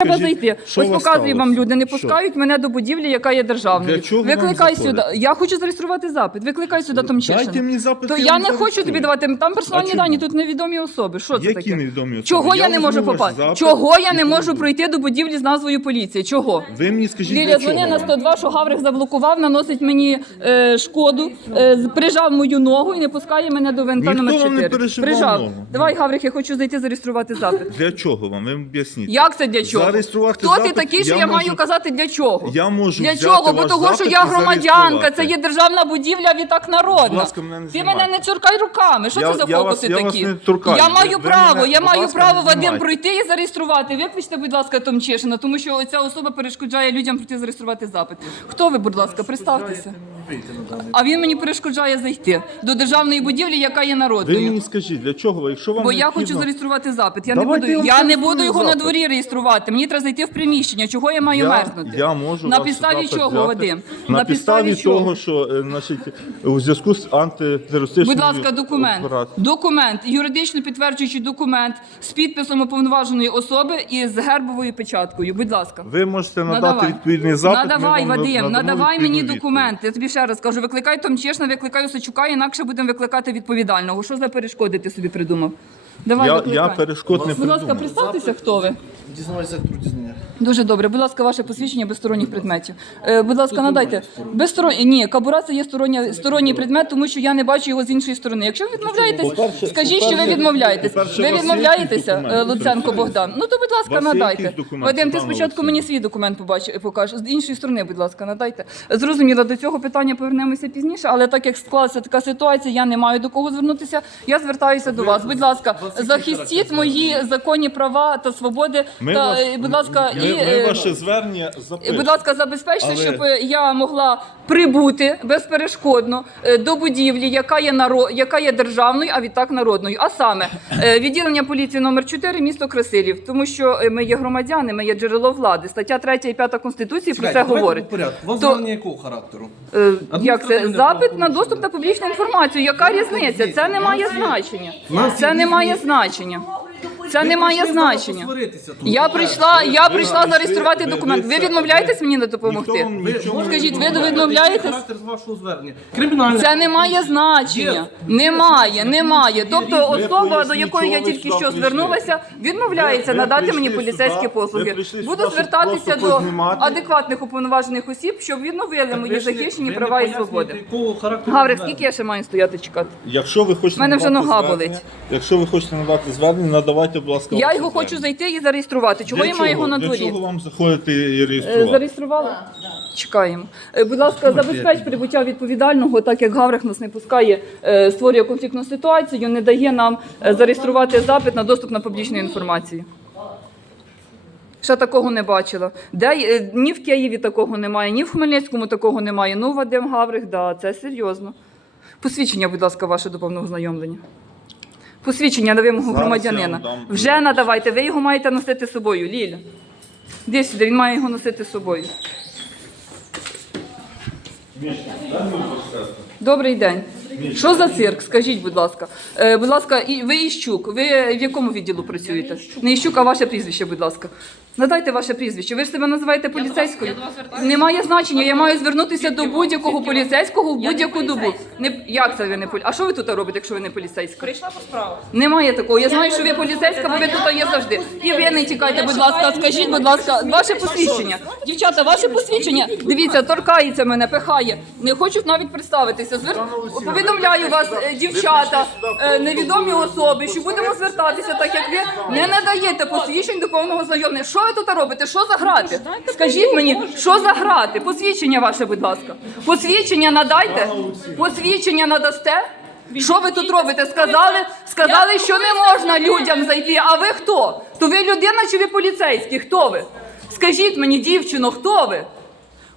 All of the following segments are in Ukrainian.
Треба зайти. Ось показую вам люди. Не пускають мене до будівлі, яка є державною. Викликай сюди. Я хочу зареєструвати запит. Викликай сюди Томчишина. Дайте мені запит, То я не хочу тобі давати. Там персональні дані, тут невідомі особи. Що це Які таке? невідомі особи? Чого я, не можу попасти? Чого я не можу пройти до будівлі з назвою поліції? Чого? Ви мені скажіть, Ліля для дзвони на вам? 102, що Гаврих заблокував, наносить мені е, шкоду, е, прижав мою ногу і не пускає мене до винта номер не 4. Прижав. Давай, Гаврих, я хочу зайти зареєструвати запит. Для чого вам? Ви об'ясніть. Як це для чого? Зареєструвати Хто ти такий, що я я, можу- маю казати для чого? Я можу Для чого? Бо того, що я громадянка, це є державна будівля, відтак народна. Будь ласка, мене не Ти мене не цуркай руками. Що Я- це за я фокуси вас- я вас такі? не торкаю. Я маю ви право, мене, я маю ласка, право Вадим пройти і зареєструвати. Виключте, будь ласка, Томчишина, тому що ця особа перешкоджає людям прийти зареєструвати запит. Хто ви, будь ласка, представтеся. А він мені перешкоджає зайти до державної будівлі, яка є Ви народною. мені скажіть, для чого ви? Якщо вам Бо я хочу зареєструвати запит. Я не Давайте буду, я вам я не зареєструю буду його на запит. дворі реєструвати. Мені треба зайти в приміщення. Чого я маю Я- мерзнути? Я можу на ваш підставі запит чого, взяти. Вадим? На, підставі, того, що е, значить, у зв'язку з антитерористичною Будь ласка, документ. операцією. Документ, юридично підтверджуючий документ з підписом уповноваженої особи і з гербовою печаткою. Будь ласка. Ви можете надати Надавай. відповідний запит. ми Надавай, вам Вадим, надамо надавай мені відповідну документ. Я тобі ще раз кажу, викликай Томчешна, викликай Осачука, інакше будемо викликати відповідального. Що за перешкоди ти собі придумав? Давай, Я, викликай. я перешкод не Будь ласка, придумав. представтеся, хто ви. Дізнавай сектор дізнання. Дуже добре. Будь ласка, ваше посвідчення безсторонніх предметів. Е, будь ласка, надайте. Безсторонні. Ні, кабура це є стороння, сторонній предмет, тому що я не бачу його з іншої сторони. Якщо ви відмовляєтесь, скажіть, що ви відмовляєтесь. Ви відмовляєтеся, е? Луценко Богдан. Ну то, будь ласка, надайте. Вадим, ти спочатку мені свій документ побач, покажеш. З іншої сторони, будь ласка, надайте. Зрозуміло, до цього питання повернемося пізніше, але так як склалася така ситуація, я не маю до кого звернутися. Я звертаюся до вас. Будь ласка, захистіть мої законні права та свободи. Ми та, вас- е, будь ласка, ми, і ми е, ваше звернення запишемо. Будь ласка, забезпечте, Але- щоб е, я могла прибути безперешкодно е, до будівлі, яка є наро... яка є державною, а відтак народною. А саме е, відділення поліції номер 4 місто Красилів, тому що е, ми є громадяни, ми є джерело влади. Стаття 3 і 5 конституції про це говорить. По порядку. У вас То- звернення якого характеру? Е, Як це Адміністративне запит на правопорушення. доступ на публічну інформацію? Яка різниця? Це не має значення. Це не має значення. Це не має значення. тут. Я прийшла, я прийшла зареєструвати документ. Ви відмовляєтесь мені не допомогти? Скажіть, ви відмовляє. відмовляєтесь? З вашого звернення? Це не має значення. Немає, немає. Тобто особа, до якої я тільки що звернулася, відмовляється надати мені поліцейські послуги. Буду звертатися до адекватних уповноважених осіб, щоб відновили мої захищені права і свободи. Гаврик, скільки я ще маю стояти чекати? Якщо ви хочете Мене вже нога болить. Якщо ви хочете надати звернення, надавайте, будь ласка. Я його хочу зайти і зареєструвати. Чого Для я маю його на Для дворі? чого вам заходити і Е, реєструвати? Зареєструвала? Чекаємо. Е, Будь ласка, забезпеч прибуття відповідального, так як Гаврих нас не пускає, е, створює конфліктну ситуацію, не дає нам е, зареєструвати запит на доступ на публічну інформацію. Ще такого не бачила. Де, е, ні в Києві такого немає, ні в Хмельницькому такого немає. Ну, Вадим Гаврих, да, це серйозно. Посвідчення, будь ласка, ваше до повного знайомлення. Посвідчення на вимогу Зараз я громадянина. вам дам. Вже надавайте, ви його маєте носити з собою, Ліля. Де сюди, він має його носити з собою. Добрий день. Що за цирк? Скажіть, будь ласка. Е, будь ласка, і ви Іщук. Ви в якому відділу працюєте? Не Іщук, а ваше прізвище, будь ласка. Надайте ваше прізвище. Ви ж себе називаєте поліцейською? Немає значення. Я маю звернутися до будь-якого поліцейського в будь-яку добу. Не як це ви не полі... А що ви тут робите, якщо ви не поліцейська? Прийшла по справу. Немає такого. Я знаю, що ви поліцейська, бо ви тут є завжди. І ви не тікайте, будь ласка. Скажіть, будь ласка, ваше посвідчення. Дівчата, ваше посвідчення. Дивіться, торкається мене, пихає. Не хочуть навіть представитися. Звер... Повідомляю вас, е, дівчата, е, невідомі особи, що будемо звертатися, так як ви не надаєте посвідчень до повного знайомлення. Що ви тут робите? Що за грати? Скажіть мені, що за грати? Посвідчення ваше, будь ласка. Посвідчення надайте. Посвідчення надасте. Що ви тут робите? Сказали, сказали, що не можна людям зайти. А ви хто? То ви людина чи ви поліцейські? Хто ви? Скажіть мені, дівчино, хто ви?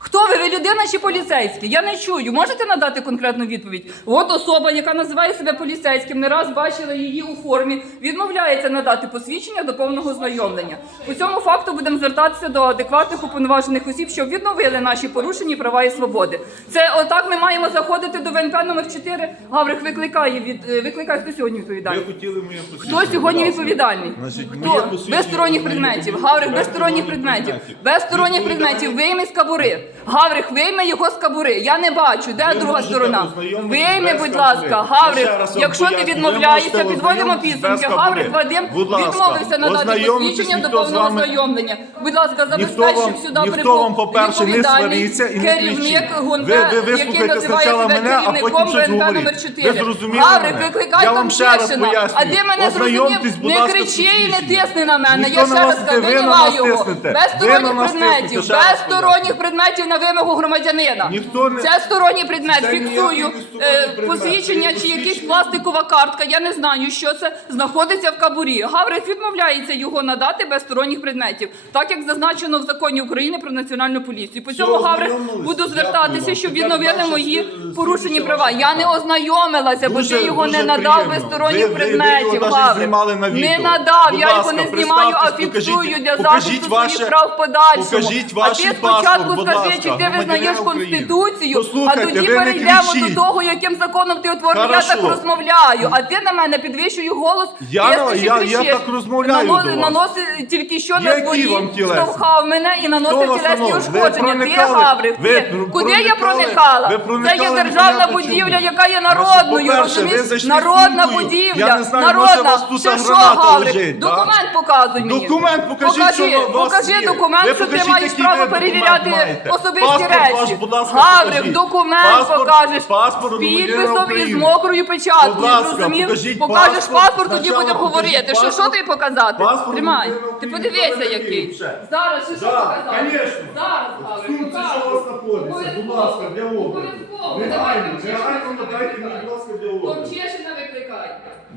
Хто ви? Ви людина чи поліцейський? Я не чую. Можете надати конкретну відповідь? От особа, яка називає себе поліцейським, не раз бачила її у формі, відмовляється надати посвідчення до повного знайомлення. По цьому факту будемо звертатися до адекватних уповноважених осіб, щоб відновили наші порушені права і свободи. Це отак ми маємо заходити до ВНП номер 4 Гаврих викликає від е, викликає хто сьогодні Ви відповідальний. хотіли моє посвідчення? Хто сьогодні відповідальний? Значить, моє Хто? посвідчення Без сторонніх предметів. Гаврих без сторонніх предметів. Без сторонніх предметів. Вийми з кабури. Гаврих, вийми його з кабури. Я не бачу. Де Ви друга можете сторона? ознайомитись Вийми, без будь кабури. ласка. Я Гаврих, раз вам якщо ти поясню, ви відмовляєшся, можете підводимо ознайомитись без підсумки. кабури. Гаврих Вадим Будь ласка, відмовився надати ознайомитись посвідчення до ніхто з повного вами- знайомлення. Будь ласка, Ніхто забезпечив вам, сюди ніхто прибув вам, по-перше, не відповідальний сваріться і не керівник кричіть. ГУНП, Ви, ви який вислухайте називає спочатку себе мене, а потім керівником щось номер говоріть. 4. Ви зрозуміли мене? викликай Я вам ще раз Томчишина. пояснюю. А ти мене Ознайомтесь, зрозумів, будь не ласка, кричи і не тисни на мене. Ніхто Я на ще вас раз не- кажу, ви на винуваю нас його. тиснете. Без Ви на сторонніх нас предметів, тиснете, ще без раз сторонніх предметів на вимогу громадянина. Ніхто не- Це сторонній предмет, Це фіксую. Е. Посвідчення чи якась пластикова картка, я не знаю, що це, знаходиться в кабурі. Гаврик відмовляється його надати без сторонніх предметів, так як зазначено в законі України про національну поліцію. По цьому Гаврик буду звертатися, щоб відновили мої порушені права. Я не ознайомилася, бо ти його не надав без сторонніх предметів. Гаврик. Не надав, я його не знімаю, а фіксую для захисту своїх прав подальшому. а ти спочатку скажи, чи ти громадянина визнаєш України. конституцію, а тоді ви не перейдемо до того, яким законом ти утворив. Я Хорошо. так розмовляю, а ти на мене підвищує голос. Я тиснеш я- я кричиш. так розмовляю Нано- до вас. Наносить тільки що на Які тілесні? штовхав мене і Хто наносив вас тілесні наносив? Ви ушкодження. Ти проникали? Ви ти. пр- Куди я проникали? проникала? Ви Це проникали є державна непонятно будівля, чому. яка є народною. по-перше, ви розумієш? зайшли Народна будівля. Не знаю, народна. може, у вас тут Ще що, граната Гаврик? лежить, да? Документ показуй мені. Документ покажіть, покажи, що у вас покажи є. документ, Ви що ти покажіть, маєш який право ви документ перевіряти маєте. Особисті Паспорт речі. ваш, будь ласка, Гаврик, покажіть. документ Паспорт- покажеш паспорт з підписом і з України. мокрою печаткою. Ласка, зрозумів? покажіть Покажеш паспорт. паспорт, тоді Спочатку будемо покажіть говорити. Що, що паспорт. тобі показати? Паспорт Тримай. громадянина Ти України. подивися, який. Зараз що, що Да, показати? конечно. Зараз, Гаврик, сумці, що у вас знаходиться, будь ласка, для огляду. Обов'язково. Негайно, Давай, негайно надайте мені, викликай. будь ласка, для огляду. Томчишина викликай.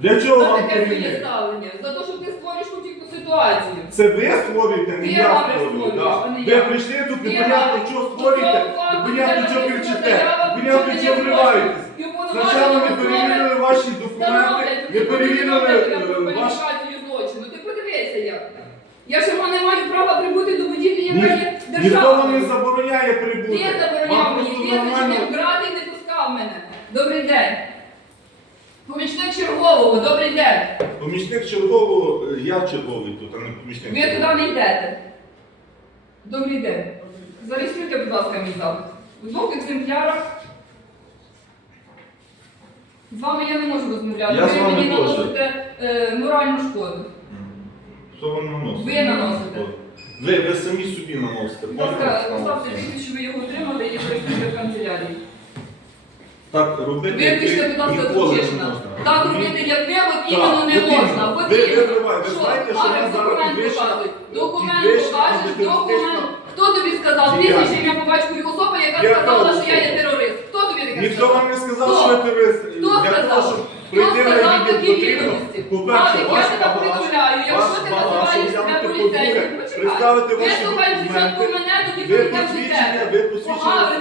Для чого За вам таке своє керівник? ставлення. За те, що ситуацію. Це ви створюєте, не Ти, я Гаврик, створюю. створюєш, да. а не Ви прийшли тут, Ти, непонятно, Гаврик, що створюєте, того факту непонятно, написана кричите, заява непонятно, вчинення злочину. вриваєтесь. І Спочатку особа перевірили ваші документи, тобі перевірили е, ваш... кваліфікацію злочину. Ти подивися як. Я ж не маю права прибути до будівлі, яка Ні, є Ніхто вам не державною. забороняє прибути. Ти Вам забороняв мені, просто ти нормально- зачинив брати і не пускав мене. Добрий день. Помічник чергового, добрий день. Помічник чергового, е, я черговий тут, а не помічник. Ви туди не йдете. Добрий день. Зареєструйте, будь ласка, мій запит. У двох екземплярах. З вами я не можу розмовляти. Я з ви вами мені теж. наносите е, моральну шкоду. Хто вам наносить? Ви наносите. Ви, ви самі собі наносите. Будь ласка, поставте підпис, що ви його отримали і перейдете в канцелярії. Так робити. Ви пішли, будь ласка, ніколи не Томчишина. можна. Так робити, як ви, от іменно не от можна. Ви- ви. Ви знаєте, що Адрес нас зараз документ показуй. Документ підвищено покажеш, антитерористична- документ. Хто тобі сказав? Діяльність. Прізвище ім'я по батькові особа, яка сказала, що я є терорист. Хто тобі таке Ніхто сказав? вам не сказав, Хто? що ви терорист. Хто Для того, сказав? щоб Хто прийти на сказав такі потрібно, відомості? по-перше, я ваш тебе багаж, якщо ваш ти багаж, називаєш я вам себе поліцейським, почекай. Представити ваші Вислухай спочатку документи. мене, тоді Ви до посвідчення, тебе. ви посвідчення. Ви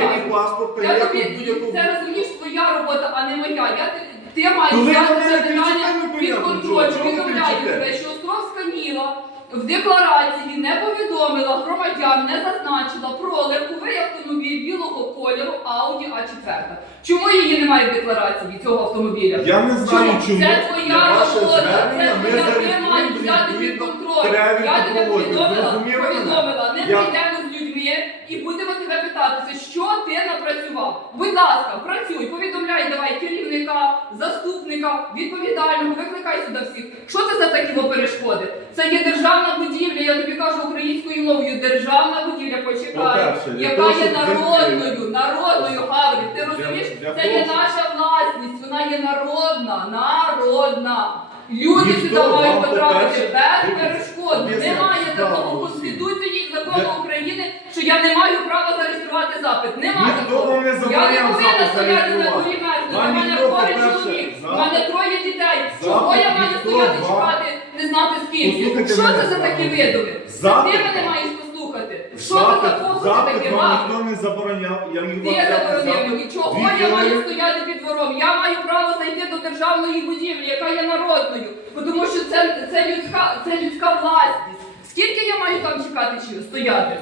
кажу. ні паспорта, Я ніякого тобі, будь-якого. це розумієш твоя робота, а не моя. Я, ти, ти маєш ви взяти мене це кричите, питання під понятно, контроль. чого? Чого ви Повідомляю кричите? тебе, що Островська Ніла в декларації не повідомила громадян, не зазначила про легковий автомобіль білого кольору Audi A4. Чому її немає в декларації цього автомобіля? Я не знаю, чому. Це твоя ваше робота, звернення це ми твоя, ти зареєструємо маєш взяти під відповідно контроль. перевірку Я тебе проводимо. повідомила, Зрозуміли мене? повідомила, не Я- прийдемо з людьми і будемо тебе питатися, що ти напрацював. Будь ласка, працюй, повідомляй давай керівника, заступника, відповідального, викликай сюди всіх. Що це за такі перешкоди? Це є державна будівля, я тобі кажу українською мовою, державна будівля, почекай, яка є народною, народною, Гаврик, ти розумієш? Це є наша власність, вона є народна, народна. Люди сюди мають потрапити без перешкод. Немає такого в. Конституції і закону України, я не маю права зареєструвати запит. Немає Ніхто такого. вам не Я не забороняв повинна запит стояти на зареєструвати. мерзнути. У Вам мене ніхто, хворий по-перше, чоловік, у запит- мене троє дітей. Чого я маю ніхто стояти вам- чекати, не знати скільки? Послухайте Що мене, це за такі видови? Запит- ти мене маєш послухати. Що це за фокуси запит такі, вам Гаврик? ніхто не забороняв. Я міг Ти вам дати заборонив запит. Чого я маю стояти під двором? Я маю право зайти до державної будівлі, яка є народною. Бо Тому що це, це, людська, це людська власність. Скільки я маю там чекати чи стояти?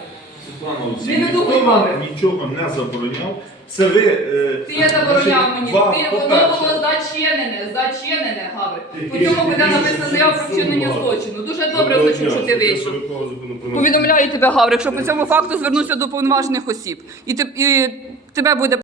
Світлана Він не ніхто вам нічого не забороняв. Це ви... е, Ти забороняв мені. два, Ти воно по-перше, було зачинене, зачинене, Гаврик. По цьому буде написано заява про вчинення злочину. Дуже добре злочин, що ти вийшов. Повідомляю. Повідомляю тебе, Гаврик, що по цьому факту звернуся до повноважених осіб. І, ти- і тебе буде